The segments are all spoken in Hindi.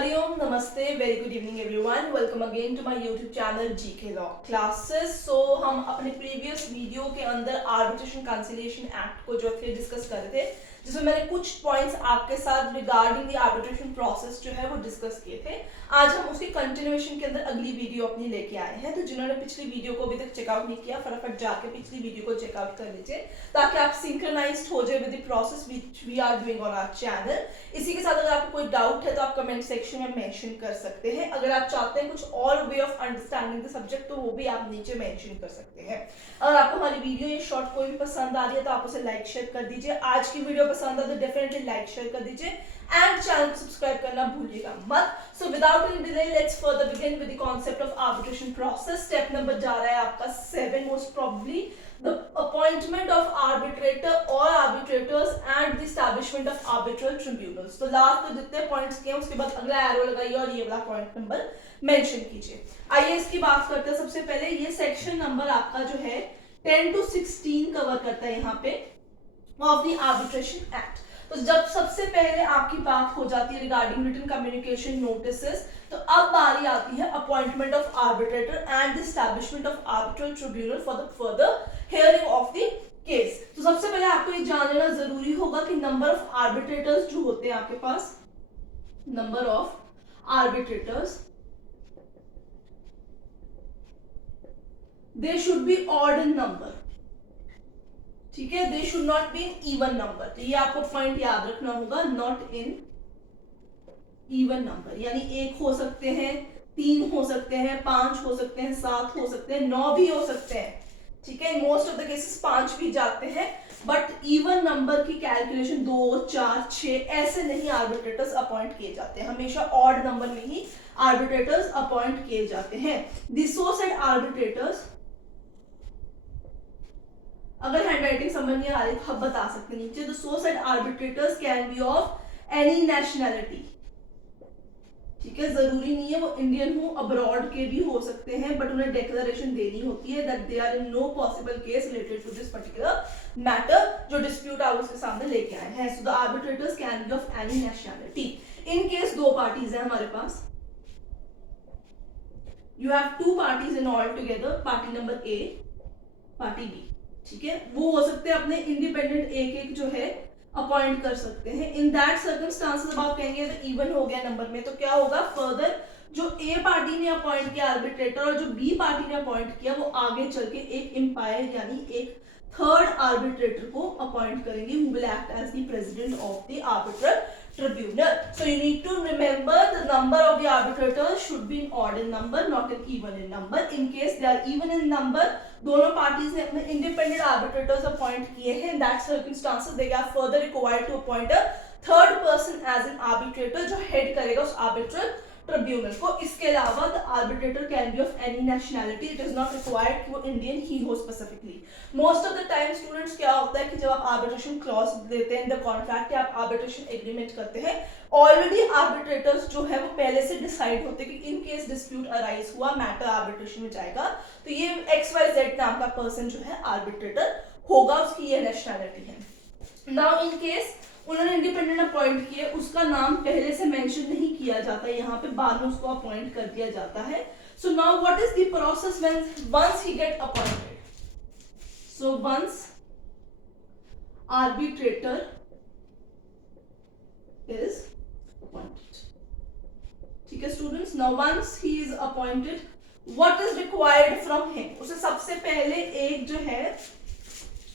Hariom, Namaste, very good evening everyone. Welcome again to my YouTube channel GK Law Classes. So हम अपने previous वीडियो के अंदर Arbitration Conciliation Act को जो थे डिस्कस कर रहे थे, जिसमें मैंने कुछ पॉइंट्स आपके साथ रिगार्डिंग द आर्बिट्रेशन प्रोसेस जो है वो डिस्कस किए थे। आज हम उसके कंटिन्यूएशन के अंदर अगली वीडियो अपनी लेके आए हैं। तो जिन्होंने पिछली वीडियो को अभी तक चेकआउट नहीं किया, फटाफट जाके पिछली वीडियो को चेकआउट कर लीजिए ताकि आप सिंक्रोनाइज्ड हो जाए with the process which we are doing on our channel. इसी के साथ अगर आपको कोई डाउट है तो आप कमेंट सेक्शन में मेंशन कर सकते हैं। अगर आप चाहते हैं कुछ और way of understanding the subject तो वो भी आप नीचे मेंशन कर सकते हैं। अगर आपको हमारी वीडियो ये शॉर्ट कोई भी पसंद आ रही है तो आप उसे लाइक शेयर कर दीजिए। आज की वीडियो पसंद आए तो डेफिनेटली लाइक शेयर कर दीजिए एंड चैनल को सब्सक्राइब करना भूलिएगा मत। So without any delay let's further begin with the concept of arbitration process. Step number जा रहा है आपका 7, most probably the appointment of arbitrator or arbitrators and the establishment of arbitral tribunals। तो लास्ट तो जितने पॉइंट्स किए उसके बाद अगला एरो लगाइए और ये वाला पॉइंट नंबर मेंशन कीजिए। आइए इसकी बात करते हैं। सबसे पहले ये सेक्शन नंबर आपका जो है 10 to 16 कवर करता है यहाँ पे ऑफ द आर्बिट्रेशन एक्ट। तो जब सबसे पहले आपकी बात हो जाती है रिगार्डिंग रिटन कम्युनिकेशन नोटिसेस, तो अब बारी आती है appointment of arbitrator and the establishment of arbitral tribunal for the further hearing of the case. तो सबसे पहले आपको ये जान लेना जरूरी होगा कि नंबर ऑफ आर्बिट्रेटर्स जो होते हैं आपके पास, number of arbitrators they should be odd in number. ठीक है, they should not be in even number. तो ये आपको पॉइंट याद रखना होगा, नॉट इन इवन नंबर, यानी 1 हो सकते हैं, 3 हो सकते हैं, 5 हो सकते हैं, 7 हो सकते हैं, 9 भी हो सकते हैं। ठीक है, मोस्ट ऑफ द केसेस 5 भी जाते हैं, बट इवन नंबर की कैलकुलेशन 2, 4, 6 ऐसे नहीं आर्बिट्रेटर्स अपॉइंट किए जाते हैं। हमेशा ऑड नंबर में ही आर्बिट्रेटर्स अपॉइंट किए जाते हैं। द सो सेड आर्बिट्रेटर्स, अगर हैंडराइटिंग समझ नहीं आ रही तो आप बता सकते हैं नीचे। The so said arbitrators can be of any nationality. ठीक है, जरूरी नहीं है वो इंडियन हो, अब्रॉड के भी हो सकते हैं, बट उन्हें डिक्लेरेशन देनी होती है that they are in no possible case related to this particular matter जो डिस्प्यूट आप उसके सामने लेके आए हैं। So the arbitrators can be of any nationality. In case 2 parties है हमारे पास, you have 2 parties in all together, party number A, party B. ठीक है, वो हो सकते हैं अपने इंडिपेंडेंट एक जो है अपॉइंट कर सकते हैं। इन दैट सर्कमस्टांसेस अब आप कहेंगे तो इवन हो गया नंबर में, तो क्या होगा, फर्दर जो ए पार्टी ने अपॉइंट किया आर्बिट्रेटर और जो बी पार्टी ने अपॉइंट किया वो आगे चल के एक एम्पायर यानी एक थर्ड आर्बिट्रेटर को अपॉइंट करेंगे, who will act as the president of the arbitral tribunal। So you need to remember the number of the arbitrators should be in odd in number, not in even in number। In case they are even in number, दोनों पार्टीज ने अपने इंडिपेंडेंट आर्बिट्रेटर्स अपॉइंट किए हैं, in that circumstances they are further required to appoint a third person as an arbitrator जो हेड करेगा उस आर्बिट्रल ट्रिब्यूनल को। इसके अलावा the arbitrator can be of any nationality, it is not required कि वो इंडियन ही हो specifically. Most of the time students क्या होता है कि जब आप आर्बिट्रेशन क्लॉज देते हैं इन द कॉन्ट्रैक्ट या आप आर्बिट्रेशन एग्रीमेंट करते हैं, ऑलरेडी आर्बिट्रेटर्स जो है वो पहले से डिसाइड होते हैं कि इन केस डिस्प्यूट अराइज हुआ, मैटर आर्बिट्रेशन में जाएगा तो ये XYZ नाम का पर्सन जो है आर्बिट्रेटर होगा, उसकी ये नेशनैलिटी है। नाउ इन केस उन्होंने इंडिपेंडेंट अपॉइंट किए, उसका नाम पहले से मेंशन नहीं किया जाता, यहाँ पे बाद में उसको अपॉइंट कर दिया जाता है। So now what is the process when once he get appointed. So once arbitrator is appointed, ठीक है students. Now once he is appointed, what is required from him. उसे सबसे पहले एक जो है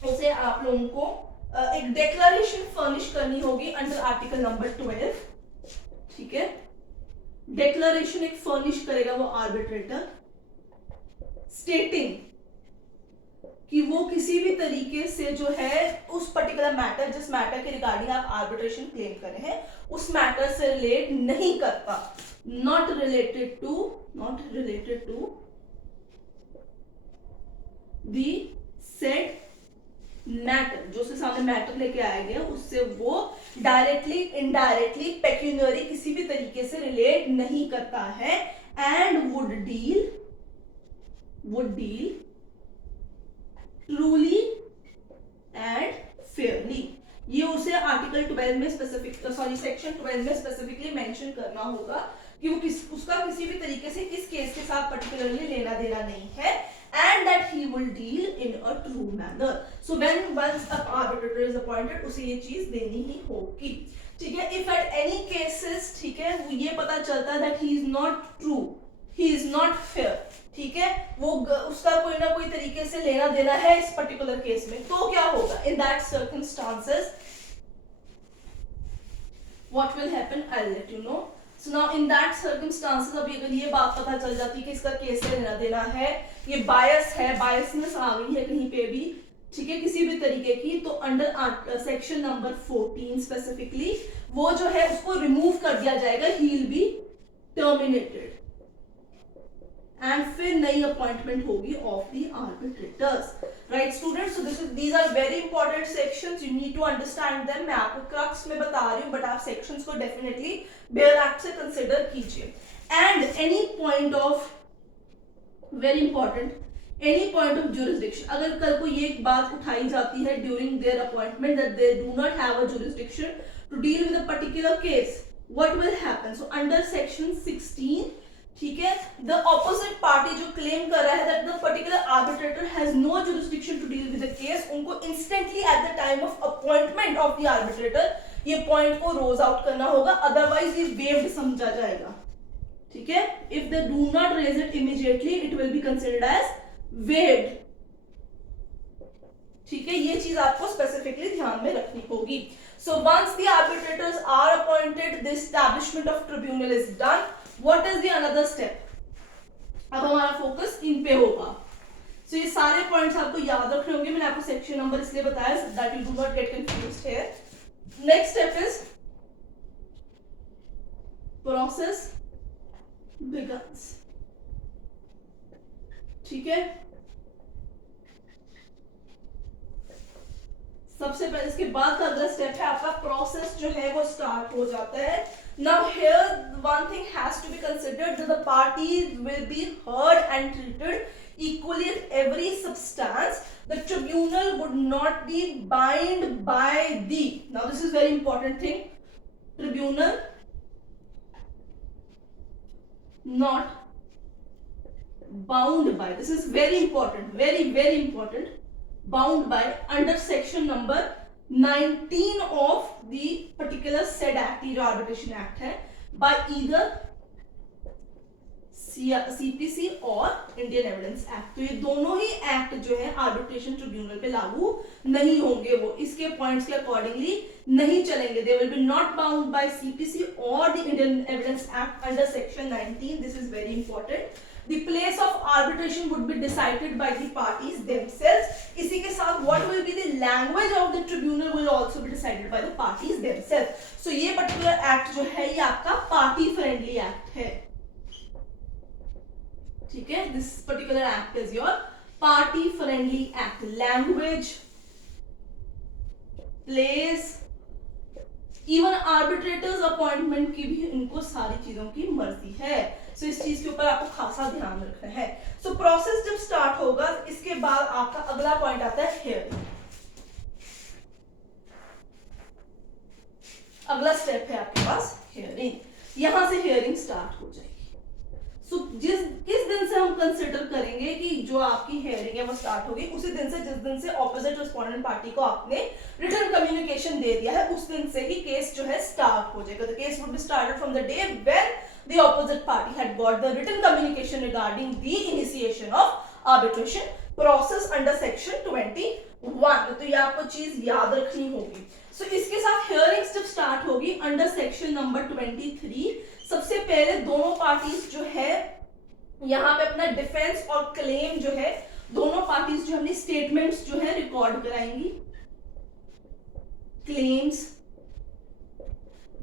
उसे आप लोगों को एक डिक्लेरेशन फर्निश करनी होगी अंडर आर्टिकल नंबर 12। ठीक है, डिक्लेरेशन एक फर्निश करेगा वो आर्बिट्रेटर, स्टेटिंग कि वो किसी भी तरीके से जो है उस पर्टिकुलर मैटर, जिस मैटर के रिगार्डिंग आप आर्बिट्रेशन क्लेम कर रहे हैं, उस मैटर से रिलेट नहीं करता, not related to the said matter, जो उसके सामने मैटर लेके आया गया उससे वो डायरेक्टली इनडायरेक्टली पेक्यूनियरी किसी भी तरीके से रिलेट नहीं करता है, and would deal truly and Fairlie. ये उसे आर्टिकल 12 में सेक्शन 12 में स्पेसिफिकली मेंशन करना होगा कि वो उसका किसी भी तरीके से इस केस के साथ पर्टिकुलरली लेना देना नहीं है, and that he will deal in a true manner. So when once an arbitrator is appointed, उसे ये चीज देनी ही होगी, ठीक है. If at any cases, ठीक है, ये पता चलता है that he is not true, he is not fair, ठीक है, वो उसका कोई ना कोई तरीके से लेना देना है इस पर्टिकुलर केस में, तो क्या होगा? In that circumstances, what will happen? I'll let you know. So now in that circumstances, अभी अगर ये बात पता चल जाती है कि इसका केस से लेना देना है, ये बायस है, बायसनेस आ गई है कहीं पे भी, ठीक है, किसी भी तरीके की, तो अंडर सेक्शन नंबर 14 स्पेसिफिकली वो जो है उसको रिमूव कर दिया जाएगा, he will be terminated and फिर नई अपॉइंटमेंट होगी of the arbitrators. Right students, so these are very important sections, you need to understand them. मैं आपको क्रक्स में बता रही हूँ, बट आप सेक्शंस को डेफिनेटली बेयर एक्ट से कंसिडर कीजिए. And any point of, very important, any point of jurisdiction, अगर कल को ये बात उठाई जाती है during their appointment that they do not have a jurisdiction to deal with a particular case, what will happen? So under section 16, ठीक है, द ऑपोजिट पार्टी जो क्लेम कर रहा है that the particular arbitrator has no jurisdiction to deal with the case, उनको instantly at the time of appointment of the arbitrator ये पॉइंट को रोज आउट करना होगा, अदरवाइज ये वेव्ड समझा जाएगा, ठीक है. If they do not raise it immediately it will be considered as waived, ठीक है. ये चीज आपको स्पेसिफिकली ध्यान में रखनी होगी. So once the arbitrators are appointed, the establishment of tribunal is done. What is the another step? अब हमारा फोकस इन पे होगा. So ये सारे पॉइंट्स आपको याद रखने होंगे, मैंने आपको सेक्शन नंबर इसलिए बताया that you do not get confused here. Next step is process begins. ठीक है, सबसे पहले इसके बाद का अगला स्टेप है आपका प्रोसेस जो है वो स्टार्ट हो जाता है. Now here one thing has to be considered that the parties will be heard and treated equally in every substance. The tribunal would not be bound by the, now this is very important thing, tribunal not bound by, this is very important, very important, bound by under section number 19 of the particular said act, जो arbitration act है, by either CPC और इंडियन एविडेंस एक्ट. तो ये दोनों ही एक्ट जो है आर्बिट्रेशन ट्रिब्यूनल पे लागू नहीं होंगे, वो इसके पॉइंट्स के अकॉर्डिंगली नहीं चलेंगे. They will be not bound by CPC और the Indian evidence act under section 19. This is very important. The place of arbitration would be decided by the parties themselves. इसी के साथ what will be the language of the tribunal will also be decided by the parties themselves. So ये particular act जो है ये आपका party friendly act है, ठीक है. This particular act is your party friendly act. Language, place, even arbitrators appointment की भी इनको सारी चीजों की मर्जी है. सो इस चीज के ऊपर आपको खासा ध्यान रखना है. सो प्रोसेस जब स्टार्ट होगा इसके बाद आपका अगला पॉइंट आता है हियरिंग. अगला स्टेप है आपके पास हियरिंग. यहां से हियरिंग स्टार्ट हो जाएगी. सो किस दिन से हम कंसिडर करेंगे कि जो आपकी हियरिंग है वो स्टार्ट होगी? उसी दिन से जिस दिन से ऑपोजिट रिस्पोंडेंट पार्टी को आपने रिटन कम्युनिकेशन दे दिया है, उस दिन से ही केस जो है स्टार्ट हो जाएगा. The case would be started from the day when the opposite party had got the written communication regarding the initiation of arbitration process under section 21. तो ये आपको चीज याद रखनी होगी. So इसके साथ हियरिंग्स जब स्टार्ट होगी अंडर सेक्शन नंबर 23, सबसे पहले दोनों पार्टीज जो है यहाँ पे अपना डिफेंस और क्लेम जो है, दोनों पार्टीज जो अपनी स्टेटमेंट्स जो है रिकॉर्ड कराएंगी. क्लेम्स,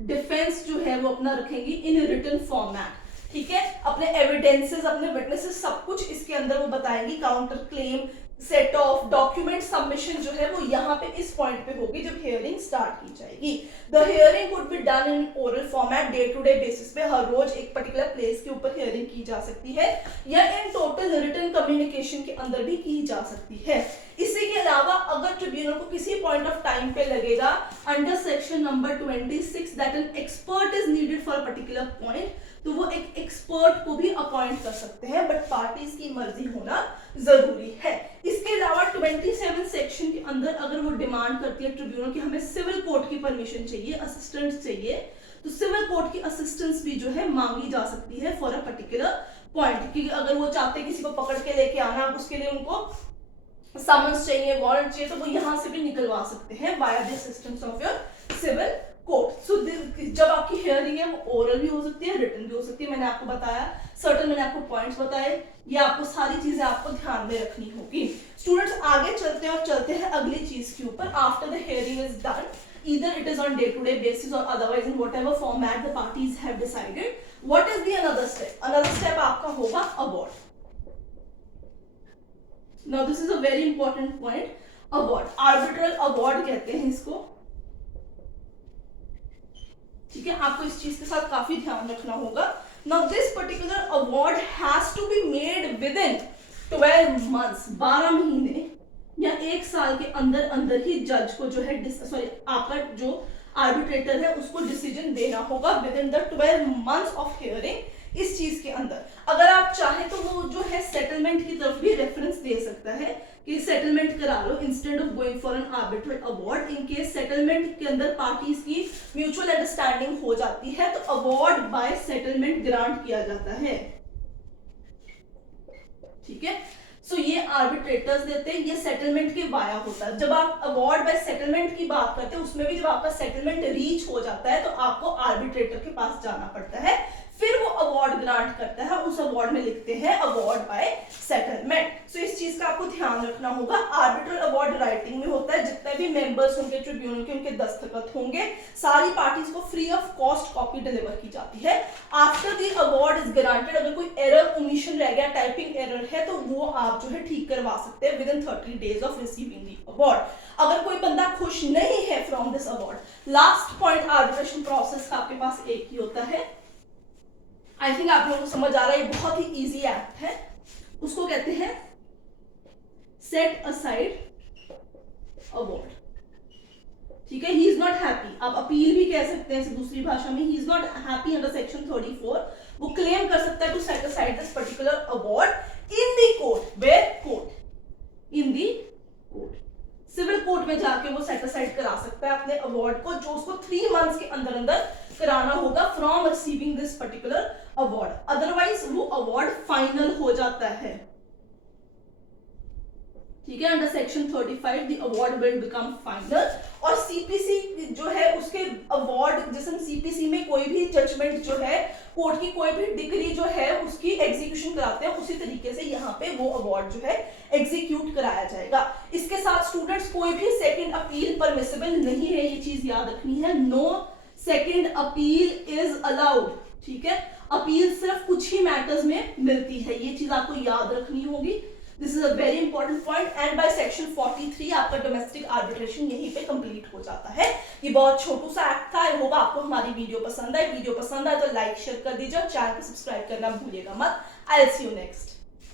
डिफेंस जो है वो अपना रखेंगी इन रिटन फॉर्मेट, ठीक है. अपने एविडेंसेस, अपने विटनेसेस, सब कुछ इसके अंदर वो बताएंगी. Counter claim, set of document submission जो है वो यहाँ पे इस पॉइंट पे होगी जब हियरिंग स्टार्ट की जाएगी। The hearing could be done in oral format, day to day basis पे हर रोज एक पर्टिकुलर प्लेस के ऊपर हियरिंग की जा सकती है, या इन टोटल रिटन कम्युनिकेशन के अंदर भी की जा सकती है। इसी के अलावा अगर ट्रिब्यूनल को किसी पॉइंट ऑफ टाइम पे लगेगा under section number 26 that an expert is needed for a particular point, तो वो एक एक्सपर्ट को भी अपॉइंट कर सकते हैं, बट पार्टीज की मर्जी होना जरूरी है। इसके अलावा 27 सेक्शन के अंदर अगर वो डिमांड करती है ट्रिब्यूनल कि हमें सिविल कोर्ट की परमिशन चाहिए, असिस्टेंट चाहिए, तो सिविल कोर्ट की असिस्टेंस भी जो है मांगी जा सकती है फॉर अ पर्टिकुलर पॉइंट। कि अगर वो चाहते हैं किसी को पकड़ के लेके आना, उसके लिए उनको समन्स चाहिए, वारंट चाहिए, तो वो यहाँ से भी निकलवा सकते हैं via the assistance of your civil court. So जब आपकी हियरिंग है वो ओरल भी हो सकती है, रिटन भी हो सकती है। मैंने आपको बताया, सर्टेन मैंने आपको पॉइंट्स बताए, ये आपको सारी चीजें आपको ध्यान में रखनी होगी। स्टूडेंट्स आगे चलते हैं और चलते हैं अगली चीज के ऊपर। After the hearing is done, either it is on day to day basis or otherwise in whatever format the parties have decided, what is the another step? Another step आपका होगा award. Now this is a very important point. Award, arbitral award कहते हैं इसको, ठीक है, आपको इस चीज के साथ काफी ध्यान रखना होगा। Now this particular award has to be made within 12 months, 12 महीने या 1 साल के अंदर अंदर ही जज को जो है आपका जो आर्बिट्रेटर है उसको डिसीजन देना होगा with in the 12 months of hearing. इस चीज के अंदर अगर आप चाहें तो वो जो है सेटलमेंट की तरफ भी रेफरेंस दे सकता है कि सेटलमेंट करा लो instead of going for an arbitral award. In case settlement के अंदर पार्टीज की म्यूचुअल अंडरस्टैंडिंग हो जाती है तो अवार्ड बाय सेटलमेंट ग्रांट किया जाता है, ठीक है। सो ये आर्बिट्रेटर्स देते हैं, ये सेटलमेंट के वाया होता है। जब आप अवार्ड बाय सेटलमेंट की बात करते हैं उसमें भी जब आपका सेटलमेंट रीच हो जाता है तो आपको आर्बिट्रेटर के पास जाना पड़ता है, फिर वो अवार्ड ग्रांट करता है, उस अवार्ड में लिखते हैं अवार्ड बाय सेटलमेंट। सो इस चीज का आपको ध्यान रखना होगा। आर्बिट्रल अवार्ड राइटिंग में होता है, जितने भी मेंबर्स होंगे ट्रिब्यूनल के उनके दस्तखत होंगे, सारी पार्टीज को free of cost copy deliver की जाती है। After the award is granted, अगर कोई एरर ओमिशन रह गया, टाइपिंग एरर है, तो वो आप जो है ठीक करवा सकते हैं with in 30 days of receiving the award. अगर कोई बंदा खुश नहीं है from this award, last point arbitration process का आपके पास एक ही होता है। आई थिंक आप लोगों को समझ आ रहा है, ये बहुत ही इजी एक्ट है, उसको कहते हैं सेट असाइड अवार्ड, ठीक है। ही इज नॉट हैप्पी, आप अपील भी कह सकते हैं दूसरी भाषा में, he is not happy under section 34, वो क्लेम कर सकता है to set aside this particular award in the court, where court, in the court, civil court में जाके वो सेट असाइड करा सकता है अपने अवार्ड को, जो उसको 3 मंथ्स के अंदर अंदर कराना होगा from receiving this particular award. Otherwise वो अवार्ड फाइनल हो जाता है, ठीक है। Under section 35 the award will become final. और सीपीसी जो है उसके अवार्ड, जैसे सीपीसी में कोई भी जजमेंट जो है, कोर्ट की कोई भी डिग्री जो है उसकी एग्जीक्यूशन कराते हैं, उसी तरीके से यहाँ पे वो अवार्ड जो है एग्जीक्यूट कराया जाएगा। इसके साथ स्टूडेंट्स कोई भी सेकंड अपील परमिसिबल नहीं है, ये चीज याद रखनी है। No second appeal is allowed, ठीक है। अपील सिर्फ कुछ ही मैटर्स में मिलती है, ये चीज आपको याद रखनी होगी। This is a very important point. And by section 43 आपका डोमेस्टिक आर्बिट्रेशन यहीं पे कंप्लीट हो जाता है। ये बहुत छोटू सा एक्ट था। आई होप आपको हमारी वीडियो पसंद आए। वीडियो पसंद आए तो लाइक शेयर कर दीजिए और चैनल को सब्सक्राइब करना भूलिएगा मत। I will see you next.